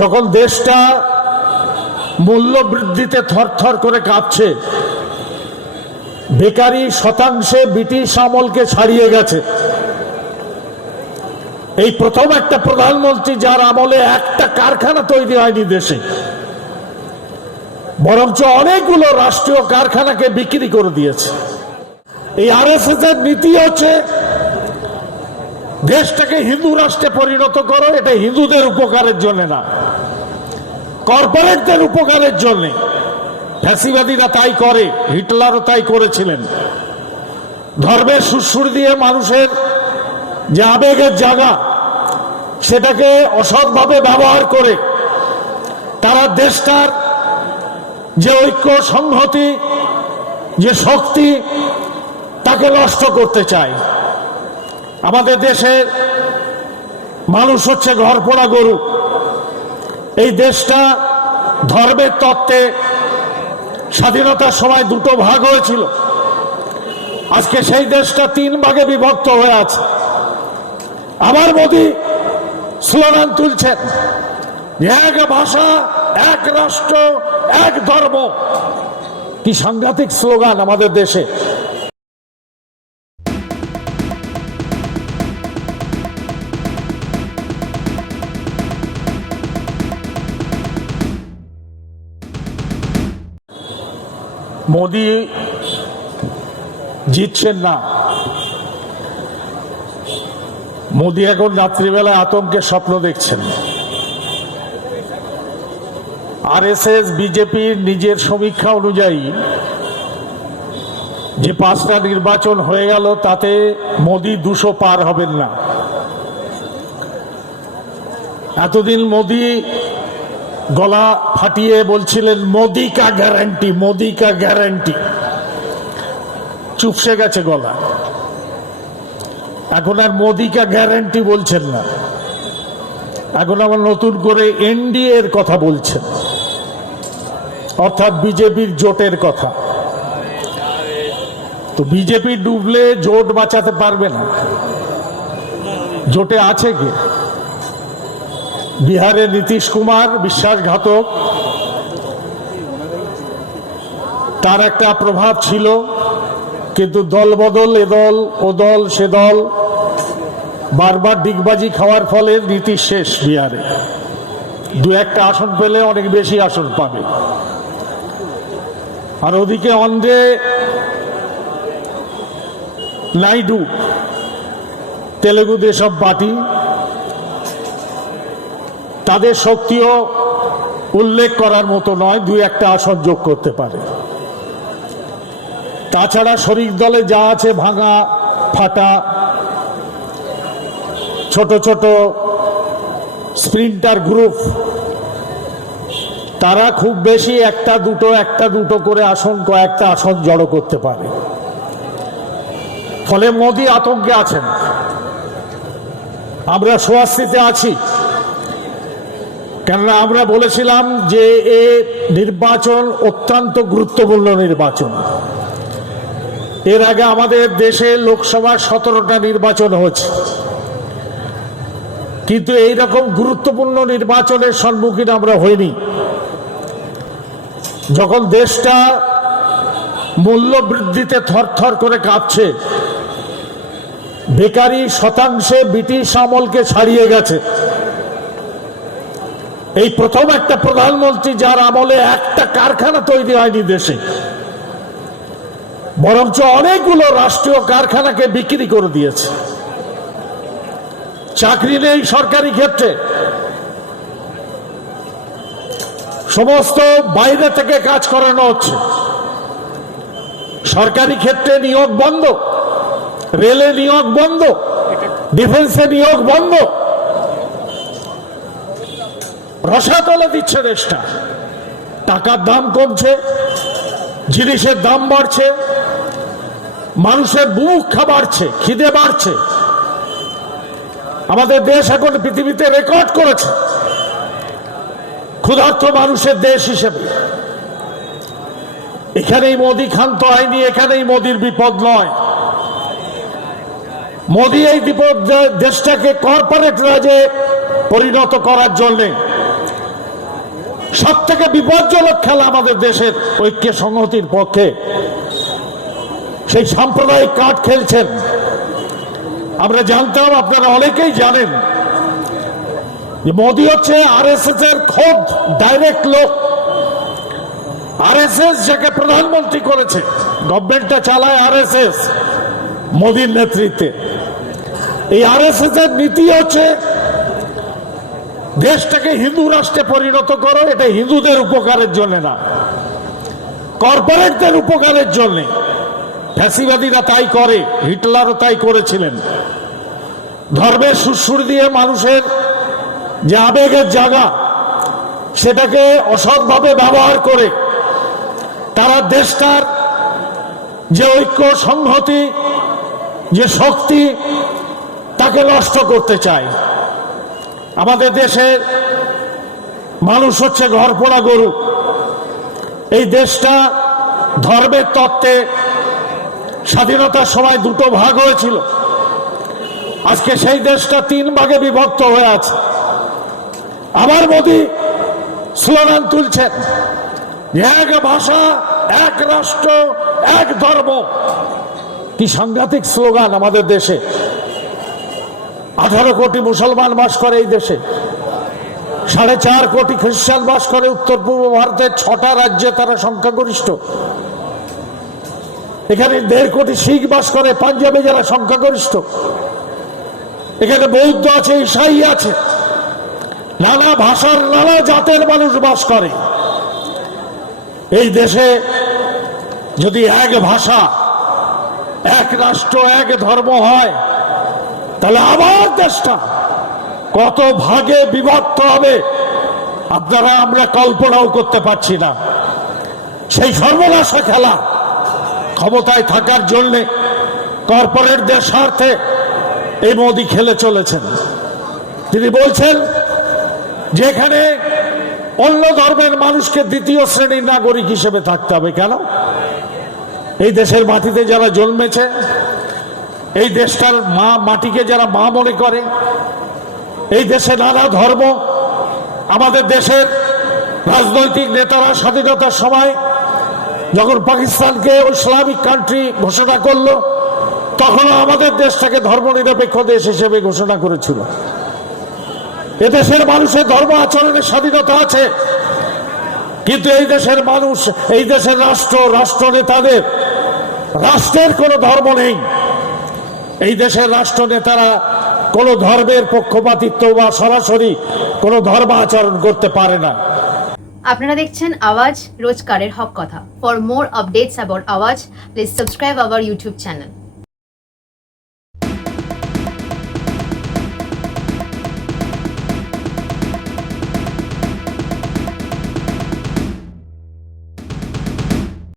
যখন দেশটা মূল্য বৃদ্ধিতে থরথর করে কাঁপছে, বেকারি শতাংশে ব্রিটিশ আমলকে ছাড়িয়ে গেছে। এই প্রথম একটা প্রধানমন্ত্রী যার আমলে একটা কারখানা তৈরি হয়নি দেশে, বরঞ্চ অনেকগুলো রাষ্ট্রীয় কারখানাকে বিক্রি করে দিয়েছে। এই আর এর নীতি হচ্ছে দেশটাকে হিন্দু রাষ্ট্রে পরিণত করো, এটা হিন্দুদের উপকারের জন্য না। কর্পোরেটদের উপকারের জন্য। ফ্যাসিবাদীরা তাই করে, হিটলারও তাই করেছিলেন। ধর্মের সুরসুর দিয়ে মানুষের যে আবেগের জায়গা সেটাকে অসৎভাবে ব্যবহার করে তারা দেশটার যে ঐক্য, সংহতি, যে শক্তি, তাকে নষ্ট করতে চায়। আমাদের দেশের মানুষ হচ্ছে ঘরপোড়া গরু। এই দেশটা ধর্মের তত্ত্বে স্বাধীনতার সময় দুটো ভাগ হয়েছিল। আজকে সেই দেশটা তিন ভাগে বিভক্ত হয়ে আছে। আবার মোদী স্লোগান তুলছেন, এক ভাষা, এক রাষ্ট্র, এক ধর্ম। কি সাংঘাতিক স্লোগান আমাদের দেশে। মোদি জিতছেন না। মোদি এখন রাত্রিবেলায় আতঙ্কের স্বপ্ন দেখছেন। আর এস এস বিজেপির নিজের সমীক্ষা অনুযায়ী যে পাঁচটা নির্বাচন হয়ে গেল, তাতে মোদি দুশো পার হবেন না। এতদিন মোদি গলা ফাটিয়ে বলছিলেন মোদি কা গ্যারান্টি মোদি কা গ্যারান্টি। চুপসে গেছে গলা। এখন আর মোদি কা গ্যারান্টি বলছেন না। এখন আবার নতুন করে এনডিএ এর কথা বলছেন। অর্থাৎ বিজেপির জোটের কথা। তো বিজেপি ডুবলে জোট বাঁচাতে পারবে না। জোটে আছে কে? বিহারে নীতিশ কুমার বিশ্বাসঘাতক। তার একটা প্রভাব ছিল, কিন্তু দল বদল, এ দল, ও দল, সে দল, বারবার ডিগবাজি খাওয়ার ফলে নীতিশ শেষ বিহারে। দু একটা আসন পেলে অনেক বেশি আসন পাবে। আর ওদিকে অন্ধ্রে নাইডু, তেলেগু দেশব পার্টি তাদের শক্তিও উল্লেখ করার মতো নয়, দুই একটা আসন যোগ করতে পারে। তাছাড়া শরিক দলে যা আছে ভাঙা, ফাটা, ছোট ছোট স্প্রিন্টার গ্রুপ, তারা খুব বেশি একটা দুটো একটা দুটো করে আসন, কয়েকটা আসন জড়ো করতে পারে। ফলে মোদি আতঙ্কে আছেন। আমরা সোয়াস্তিতে আছি। কেননা আমরা বলেছিলাম যে এ নির্বাচন অত্যন্ত গুরুত্বপূর্ণ নির্বাচন। এর আগে আমাদের দেশে লোকসভার সতেরোটা নির্বাচন হচ্ছে কিন্তু এই রকম গুরুত্বপূর্ণ নির্বাচনের সম্মুখীন আমরা হইনি। যখন দেশটা মূল্য বৃদ্ধিতে থরথর করে কাঁপছে, বেকারি শতাংশে ব্রিটিশ আমলকে ছাড়িয়ে গেছে। এই প্রথম একটা প্রধানমন্ত্রী যার আমলে একটা কারখানা তৈরি হয়নি দেশে। বরঞ্চ অনেকগুলো রাষ্ট্রীয় কারখানাকে বিক্রি করে দিয়েছে। চাকরি নেই সরকারি ক্ষেত্রে। সমস্ত বাইরে থেকে কাজ করানো হচ্ছে। সরকারি ক্ষেত্রে নিয়োগ বন্ধ। রেলে নিয়োগ বন্ধ। ডিফেন্সে নিয়োগ বন্ধ। রসাতলে দিচ্ছে দেশটা। টাকার দাম কমছে, জিনিসের দাম বাড়ছে, মানুষের বুভুক্ষা বাড়ছে খিদে বাড়ছে। আমাদের দেশ এখন পৃথিবীতে রেকর্ড করেছে। ক্ষুধার্ত মানুষের দেশ হিসেবে। এখানেই মোদি ক্ষান্ত হয়নি, এখানেই মোদির বিপদ নয়। মোদি এই বিপদ দেশটাকে কর্পোরেট রাজে পরিণত করার জন্যে সব থেকে বিপজ্জনক খেলা আমাদের দেশের ঐক্য সংহতির পক্ষে। সেই সাম্প্রদায়িক কাঠ খেলছেন। আমরা জানতাম, আপনারা অনেকেই জানেন, যে মোদী হচ্ছে আরএসএস এর খোদ ডাইরেক্ট লোক। আরএসএস যাকে প্রধানমন্ত্রী করেছে গভর্নমেন্টটা চালায় আরএসএস, মোদীর নেতৃত্বে। এই আরএসএস এর নীতি হচ্ছে দেশটাকে হিন্দু রাষ্ট্রে পরিণত করো, এটা হিন্দুদের উপকারের জন্য না। কর্পোরেটদের উপকারের জন্য। ফ্যাসিবাদীরা তাই করে, হিটলারও তাই করেছিলেন। ধর্মের সুরসুর দিয়ে মানুষের যে আবেগের জায়গা সেটাকে অসৎভাবে ব্যবহার করে তারা দেশটার যে ঐক্য, সংহতি, যে শক্তি, তাকে নষ্ট করতে চায়। আমাদের দেশের মানুষ হচ্ছে ঘরপোড়া গরু। এই দেশটা ধর্মের তত্ত্বে স্বাধীনতার সময় দুটো ভাগ হয়েছিল। আজকে সেই দেশটা তিন ভাগে বিভক্ত হয়ে আছে। আবার মোদি স্লোগান তুলছেন, এক ভাষা, এক রাষ্ট্র, এক ধর্ম। কি সাংঘাতিক স্লোগান আমাদের দেশে। আঠারো কোটি মুসলমান বাস করে এই দেশে। সাড়ে চার কোটি খ্রিস্টান বাস করে উত্তর পূর্ব ভারতের ছটা রাজ্যে তারা সংখ্যাগরিষ্ঠ। এখানে দেড় কোটি শিখ বাস করে, পাঞ্জাবে যারা সংখ্যাগরিষ্ঠ। এখানে বৌদ্ধ আছে, ইসাই আছে। নানা ভাষার, নানা জাতের মানুষ বাস করে। এই দেশে যদি এক ভাষা, এক রাষ্ট্র, এক ধর্ম হয় তাহলে আবার দেশটা কত ভাগে বিভক্ত হবে? আপনারা, আমরা কল্পনাও করতে পারছি না। সেই সর্বনাশা খেলা ক্ষমতায় থাকার জন্য কর্পোরেটদের স্বার্থে এই মোদি খেলে চলেছেন। তিনি বলছেন, যেখানে অন্য ধর্মের মানুষকে দ্বিতীয় শ্রেণির নাগরিক হিসেবে থাকতে হবে কেন? এই দেশের মাটিতে যারা জন্মেছে এই দেশটার মা মাটিকে যারা মা মনে করে, এই দেশে নানা ধর্ম, আমাদের দেশের রাজনৈতিক নেতারা স্বাধীনতার সময় যখন পাকিস্তানকে ইসলামিক কান্ট্রি ঘোষণা করল, তখনও আমাদের দেশটাকে ধর্মনিরপেক্ষ দেশ হিসেবে ঘোষণা করেছিল। এদেশের মানুষের ধর্ম আচরণের স্বাধীনতা আছে, কিন্তু এই দেশের মানুষ, এই দেশের রাষ্ট্র রাষ্ট্র নেতাদের রাষ্ট্রের কোনো ধর্ম নেই। এই দেশের রাষ্ট্র নেতারা কোনো ধর্মের পক্ষপাতিত্ব বা সরাসরি কোনো ধর্ম আচরণ করতে পারে না। আপনারা দেখছেন আওয়াজ রোজকারের হক কথা। For more updates about Awaaz please subscribe our YouTube channel